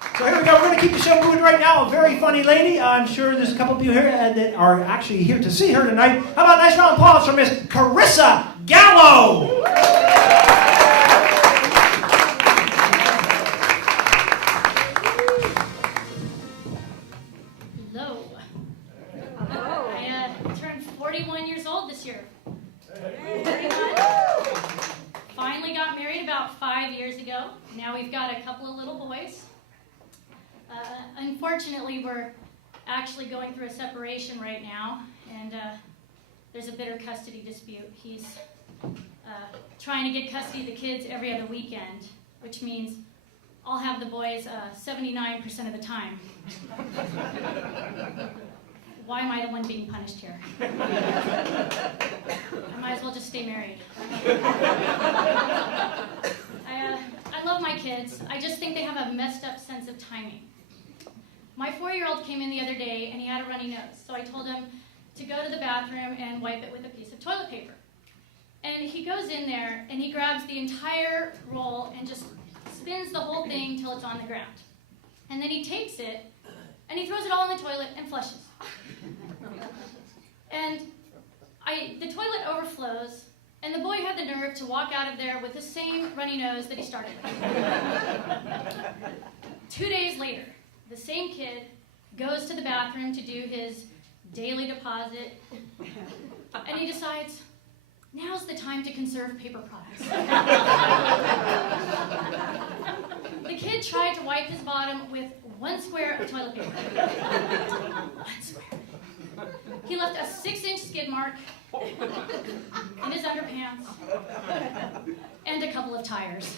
So here we go. We're going to keep the show moving right now. A very funny lady. I'm sure there's a couple of you here that are actually here to see her tonight. How about a nice round of applause for Miss Carissa Gallo? Hello. I turned 41 years old this year. 41. Finally got married about 5 years ago. Now we've got a couple of little boys. Unfortunately, we're actually going through a separation right now, and there's a bitter custody dispute. He's trying to get custody of the kids every other weekend, which means I'll have the boys 79% of the time. Why am I the one being punished here? I might as well just stay married. I love my kids. I just think they have a messed up sense of timing. My 4-year-old came in the other day and he had a runny nose, so I told him to go to the bathroom and wipe it with a piece of toilet paper. And he goes in there and he grabs the entire roll and just spins the whole thing till it's on the ground. And then he takes it and he throws it all in the toilet and flushes. And the toilet overflows, and the boy had the nerve to walk out of there with the same runny nose that he started with. 2 days later, the same kid goes to the bathroom to do his daily deposit, and he decides, now's the time to conserve paper products. The kid tried to wipe his bottom with 1 square of toilet paper. 1 square. He left a 6-inch skid mark in his underpants and a couple of tires.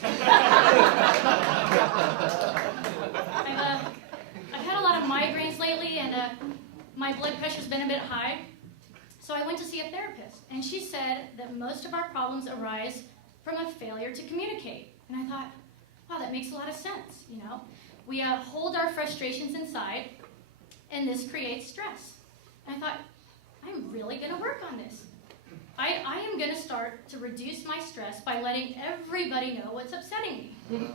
I've had a lot of migraines lately, and my blood pressure's been a bit high. So I went to see a therapist, and she said that most of our problems arise from a failure to communicate. And I thought, wow, that makes a lot of sense, you know? We hold our frustrations inside, and this creates stress. And I thought, I'm really going to work on this. I am going to start to reduce my stress by letting everybody know what's upsetting me. And,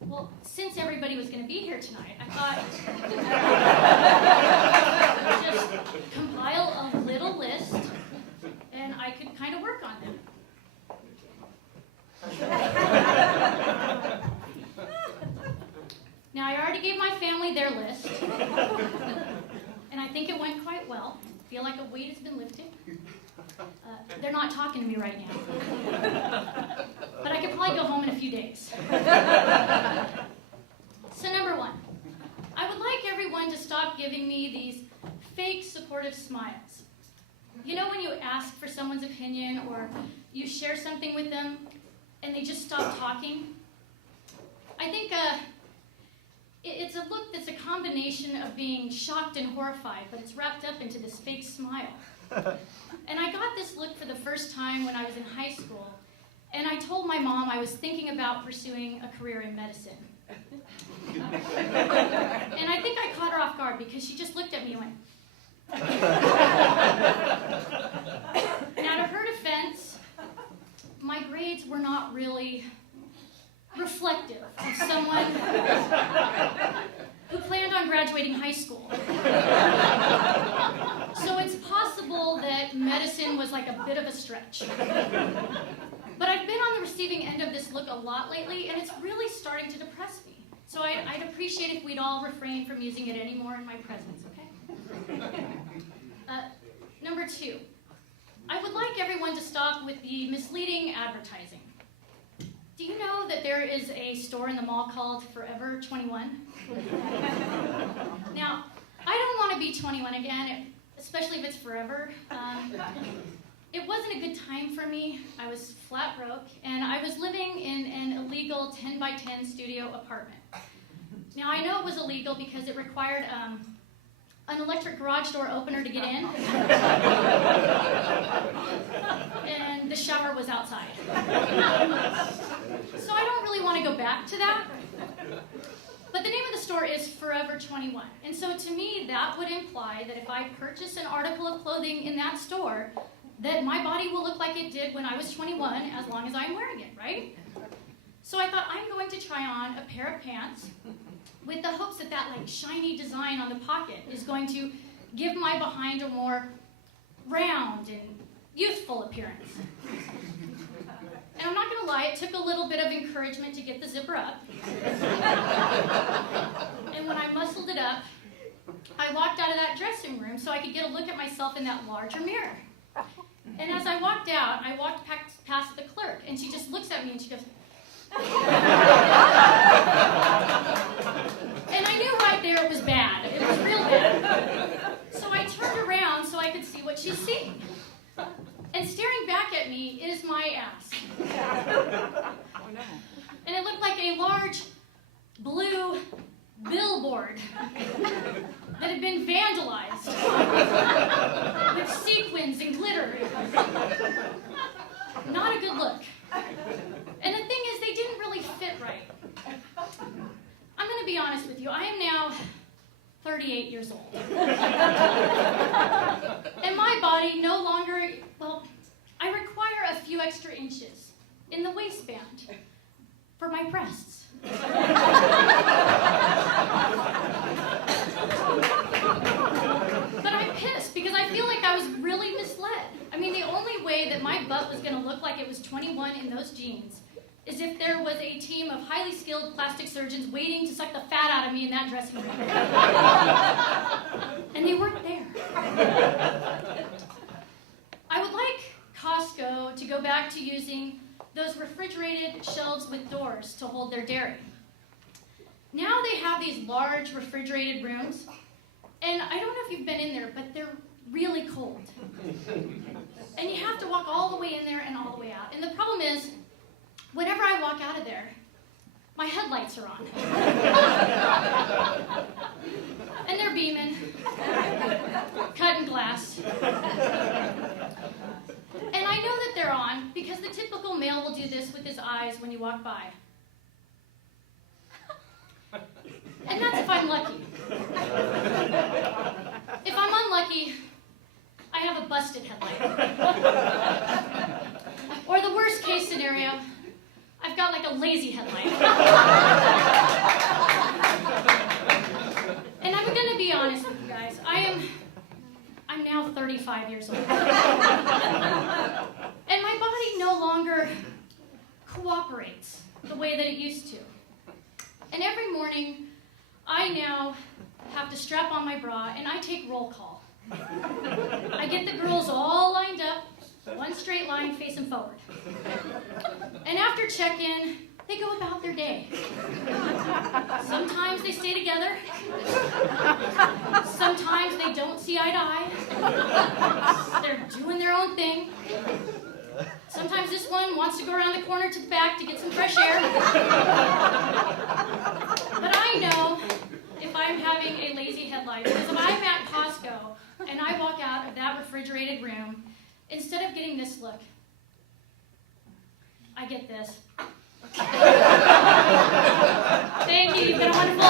well, since everybody was going to be here tonight, I thought I'd just compile a little list, and I could kind of work on them. Now, I already gave my family their list, and I think it went quite well. I feel like a weight has been lifted. They're not talking to me right now. But I could probably go home in a few days. So number 1, I would like everyone to stop giving me these fake supportive smiles. You know when you ask for someone's opinion or you share something with them and they just stop talking? I think it's a look that's a combination of being shocked and horrified, but it's wrapped up into this fake smile. And I got this look for the first time when I was in high school, and I told my mom I was thinking about pursuing a career in medicine. And I think I caught her off guard because she just looked at me and went. Now, to her defense, my grades were not really reflective of someone who planned on graduating high school. So it's possible that medicine was like a bit of a stretch. But I've been on the receiving end of this look a lot lately, and it's really starting to depress me. So I'd appreciate if we'd all refrain from using it anymore in my presence, okay? Number 2, I would like everyone to stop with the misleading advertising. Do you know that there is a store in the mall called Forever 21? Now, I don't want to be 21 again, especially if it's forever. It wasn't a good time for me. I was flat broke, and I was living in an illegal 10-by-10 studio apartment. Now, I know it was illegal because it required an electric garage door opener to get in, and the shower was outside. So I don't really want to go back to that. But the name of the store is Forever 21. And so to me, that would imply that if I purchase an article of clothing in that store, that my body will look like it did when I was 21 as long as I'm wearing it, right? So I thought, I'm going to try on a pair of pants with the hopes that that like shiny design on the pocket is going to give my behind a more round and youthful appearance. And I'm not going to lie, it took a little bit of encouragement to get the zipper up. And when I muscled it up, I walked out of that dressing room so I could get a look at myself in that larger mirror. And as I walked out, I walked past the clerk, and she just looks at me and she goes, and I knew right there it was bad. It was real bad. So I turned around so I could see what she's seeing. And staring back at me is my ass. And it looked like a large blue billboard that had been vandalized with sequins and glitter. Not a good look. And the thing is, they didn't really fit right. I'm going to be honest with you. I am now 38 years old. And my body no longer, well, I require a few extra inches in the waistband for my breasts. But I'm pissed because I feel like I was really misled. I mean, the only way that my butt was going to look like it was 21 in those jeans is if there was a team of highly skilled plastic surgeons waiting to suck the fat out of me in that dressing room. And they weren't there. I would like Costco to go back to using those refrigerated shelves with doors to hold their dairy. Now they have these large refrigerated rooms, and I don't know if you've been in there, but they're really cold. And you have to walk all the way in there and all the way out. And the problem is, whenever I walk out of there, my headlights are on. And they're beaming, cutting glass. And I know that they're on because the typical male will do this with his eyes when you walk by. And that's if I'm lucky. If I'm unlucky, I have a busted headlight. Or the worst case scenario, I've got like a lazy headlight. And I'm going to be honest with you guys. I'm now 35 years old. And my body no longer cooperates the way that it used to. And every morning, I now have to strap on my bra and I take roll call. I get the girls all lined up, one straight line facing forward. And after check-in, they go about their day. Sometimes they stay together. Sometimes they don't see eye to eye. They're doing their own thing. Sometimes this one wants to go around the corner to the back to get some fresh air. But I know if I'm having a lazy headlight, because if I'm at Costco and I walk out of that refrigerated room, instead of getting this look, I get this. Thank you, you've been a wonderful